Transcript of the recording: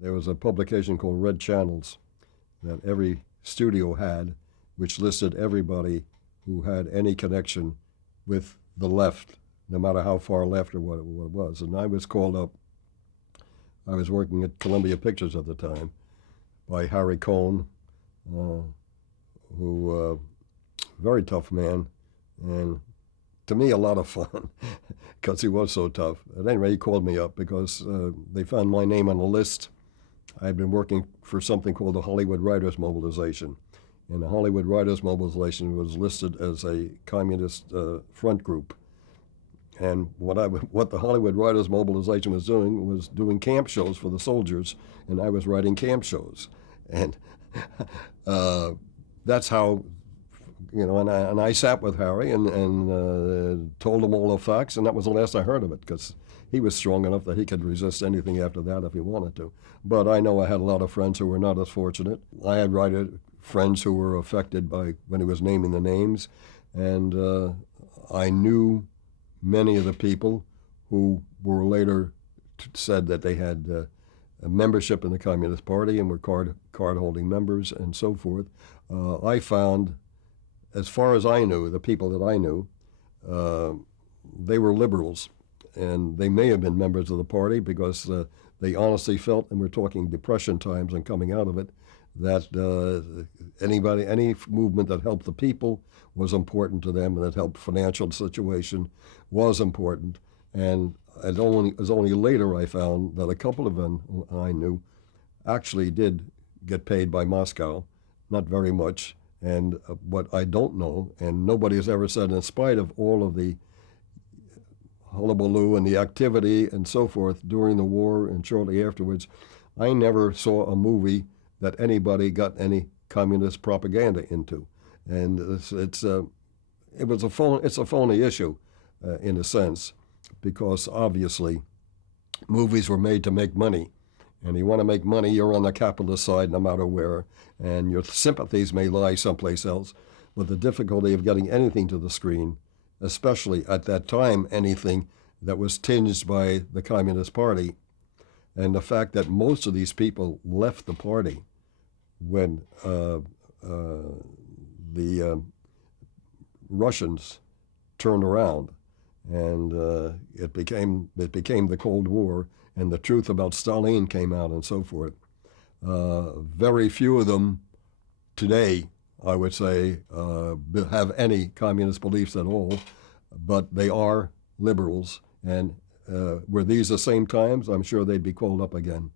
There was a publication called Red Channels that every studio had, which listed everybody who had any connection with the left, no matter how far left or what it was. And I was called up. I was working at Columbia Pictures at the time by Harry Cohn, who very tough man, and to me a lot of fun because he was so tough. At any rate, he called me up because they found my name on a list. I had been working for something called the Hollywood Writers Mobilization, and the Hollywood Writers Mobilization was listed as a communist front group. And what the Hollywood Writers Mobilization was doing camp shows for the soldiers, and I was writing camp shows, and that's how, and I sat with Harry and told him all the facts, and that was the last I heard of it because he was strong enough that he could resist anything after that if he wanted to. But I know I had a lot of friends who were not as fortunate. I had friends who were affected by when he was naming the names, and I knew many of the people who were later said that they had a membership in the Communist Party and were card-holding members and so forth. I found, as far as I knew, the people that I knew, they were liberals, and they may have been members of the party because they honestly felt, and we're talking Depression times and coming out of it, that any movement that helped the people was important to them, and that helped financial situation was important. And it was only later I found that a couple of them I knew actually did get paid by Moscow, not very much. And what I don't know, and nobody has ever said, in spite of all of the hullabaloo and the activity and so forth during the war and shortly afterwards, I never saw a movie that anybody got any communist propaganda into. And it's a phony issue in a sense, because obviously movies were made to make money. And you want to make money, you're on the capitalist side no matter where, and your sympathies may lie someplace else. But the difficulty of getting anything to the screen, especially at that time, anything that was tinged by the Communist Party, and the fact that most of these people left the party when the Russians turned around, and it became the Cold War, and the truth about Stalin came out and so forth. Very few of them today, I would say, have any communist beliefs at all, but they are liberals. And were these the same times, I'm sure they'd be called up again.